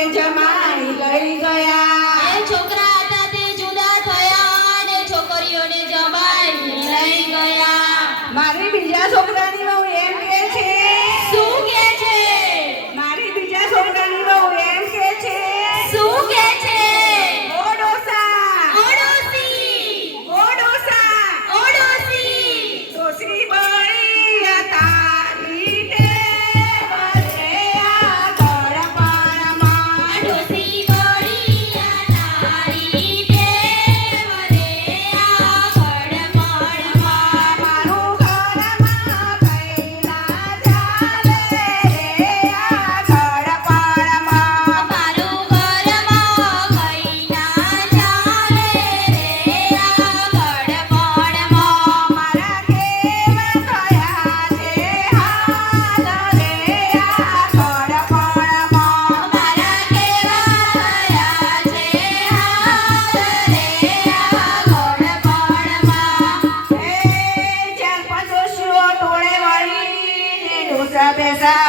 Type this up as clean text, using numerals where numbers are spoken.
ને જમાઈ લઈ ગયા. એ છોકરા હતા તે જુદા થયા ને છોકરીઓને જમાઈ લઈ ગયા. મારી બીજા છોકરાની વહુ એમ કે છે. શું કે છે? મારી બીજા છોકરાની વહુ એમ કે છે. શું કે છે? ઓ ડોસા, ઓડોસી, ઓ ડોસા, ઓડોસી. ડોસી બળી તારી ટેવરે આગળ પાણમાં. ડોસી બળિયા તારી ટેવરે આગળ મળમાં. મારું ઘરમાં કઈ ના ચાલે રે આગળ પાણમાં. મારું ઘરમાં કઈ ના ચાલે રે આગળ મળમાં. મારા કેવા થયા છે હાલ રે આગળ પાણમાં. મારા કેવા થયા છે હાલ રે આગળ મળમાં. એ ચાર પાંચ ડોશીઓ ટોળે વળીને ડોસા બેસા